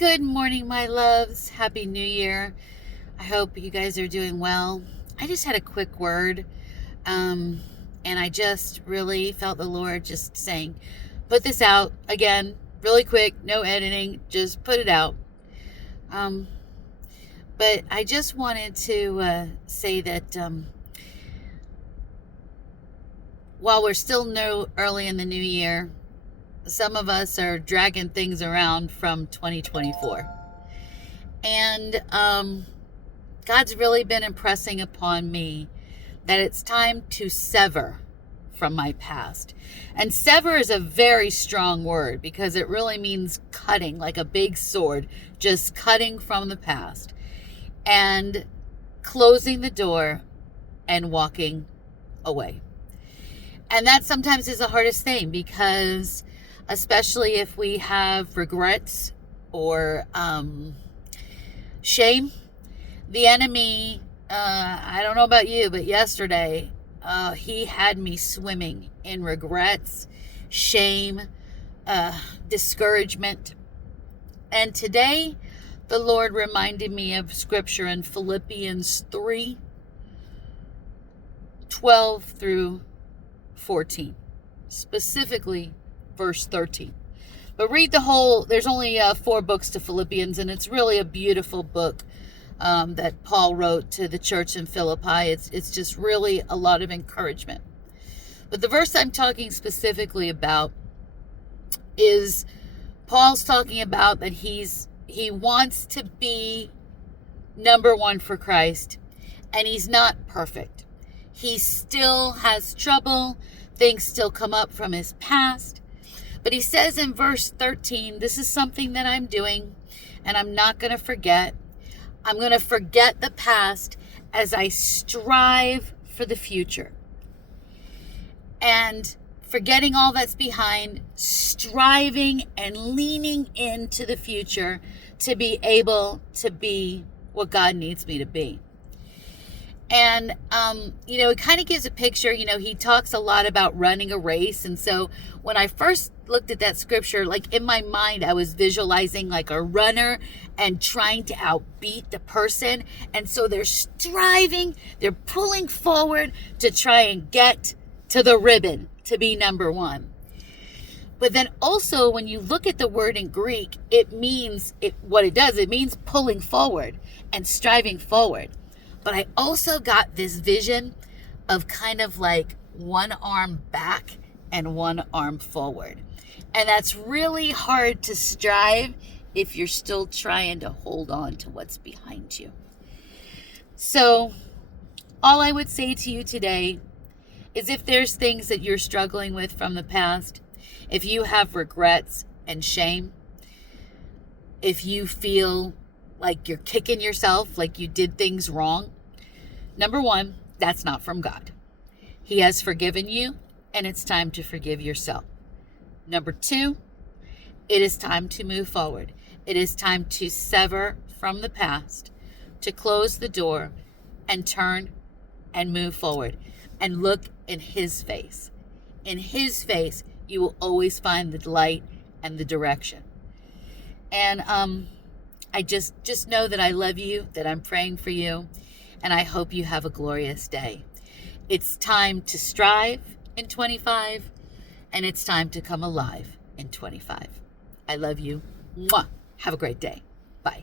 Good morning, my loves. Happy New Year. I hope you guys are doing well. I just had a quick word, and I just really felt the Lord just saying, put this out again, really quick, no editing, just put it out. But I just wanted to say that while we're still early in the new year, some of us are dragging things around from 2024. And God's really been impressing upon me that it's time to sever from my past. And sever is a very strong word because it really means cutting, like a big sword, just cutting from the past and closing the door and walking away. And that sometimes is the hardest thing because especially if we have regrets or shame, the enemy, I don't know about you, but yesterday, he had me swimming in regrets, shame, discouragement. And today, the Lord reminded me of scripture in Philippians 3:12 through 14, specifically verse 13. But read the whole, there's only 4 books to Philippians, and it's really a beautiful book that Paul wrote to the church in Philippi. It's just really a lot of encouragement. But the verse I'm talking specifically about is Paul's talking about that he wants to be number one for Christ, and he's not perfect. He still has trouble. Things still come up from his past. But he says in verse 13, this is something that I'm doing, and I'm not going to forget. I'm going to forget the past as I strive for the future. And forgetting all that's behind, striving and leaning into the future to be able to be what God needs me to be. And, it kind of gives a picture, he talks a lot about running a race. And so when I first looked at that scripture, like in my mind, I was visualizing like a runner and trying to outbeat the person. And so they're striving, they're pulling forward to try and get to the ribbon to be number one. But then also when you look at the word in Greek, it means what it does. It means pulling forward and striving forward. But I also got this vision of kind of like one arm back and one arm forward. And that's really hard to strive if you're still trying to hold on to what's behind you. So all I would say to you today is if there's things that you're struggling with from the past, if you have regrets and shame, if you feel like you're kicking yourself, like you did things wrong, number one, that's not from God. He has forgiven you, and it's time to forgive yourself. Number 2, it is time to move forward. It is time to sever from the past, to close the door and turn and move forward and look in His face. In His face, you will always find the light and the direction. And I just know that I love you, that I'm praying for you, and I hope you have a glorious day. It's time to strive in 25, and it's time to come alive in 25. I love you. Mwah. Have a great day. Bye.